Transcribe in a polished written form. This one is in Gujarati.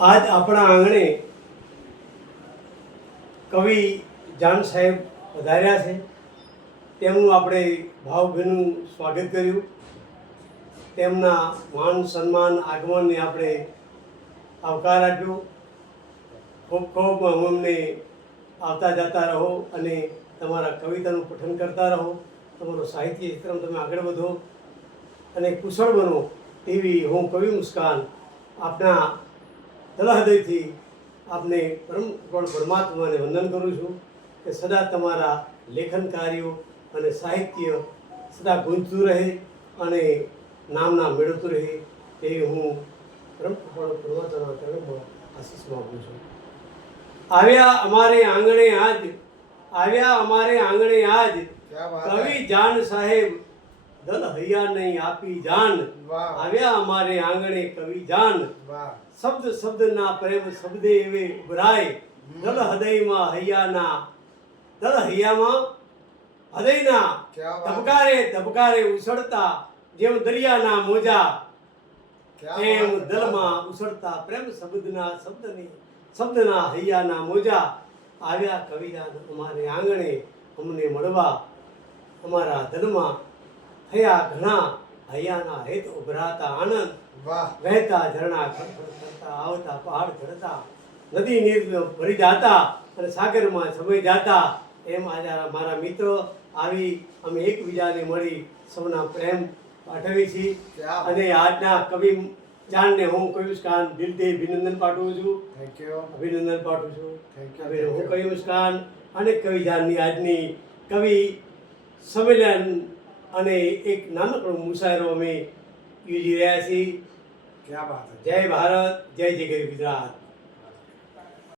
આજ આપણા આંગણે કવિ જાન સાહેબ પધાર્યા છે. તેમનું આપણે ભાવભીનું સ્વાગત કર્યું. તેમના માન સન્માન આગમનને આપણે આવકાર આપ્યો. ખૂબ ખૂબ અમને આવતા જતા રહો અને તમારા કવિતાનું પઠન કરતા રહો. તમારો સાહિત્ય ક્ષેત્રમાં તમે આગળ વધો અને કુશળ બનો તેવી હું કવિ મુસ્કાન આપના હૃદયથી આપને પરમાત્માને વંદન કરું છું કે સદા તમારા લેખન કાર્યો અને સાહિત્ય સદા ગુંજતું રહે અને નામના મેળવતું રહે તેવી હું પરમાત્માના ચરણમાં આશીષ માગું છું. આવ્યા અમારે આંગણે આજ કવિ જાન સાહેબ દલ હૈયા નહીં આપી જાન. આવ્યા અમારે આંગણે કવિ જાન શબ્દ શબ્દના પ્રેમ શબ્દે એવે ઉભરાય દલ હૃદયમાં હૃદયના ધબકારે ઉછળતા જેમ દરિયાના મોજા એમ દલમાં ઉછળતા પ્રેમ શબ્દના હૈયાના મોજા. આવ્યા કવિજાન અમારે આંગણે અમને મળવા અમારા દિલમાં થયા ઘણા હૈયાના હેત ઉભરાતા આનંદ. વહેતા ઝરણા ખડખડ કરતા આવતા પહાડ ચડતા નદી નીર ભરી જાતા અને સાગરમાં સમય જાતા એમ આજે મારા મિત્રો આવી અમે એકબીજાને મળી સૌના પ્રેમ પાઠવી છીએ. અને આજના કવિ જાનને હું કવિ મુસ્કાન દિલથી અભિનંદન પાઠવું છું. અભિનંદન પાઠવું છું. હું કવિ મુસ્કાન અને કવિ જાનની આજની કવિ સંમેલન અને એક નાનકડો મુશાયરો અમે યોજી રહ્યા છીએ. જય ભારત, જય જય ગુજરાત.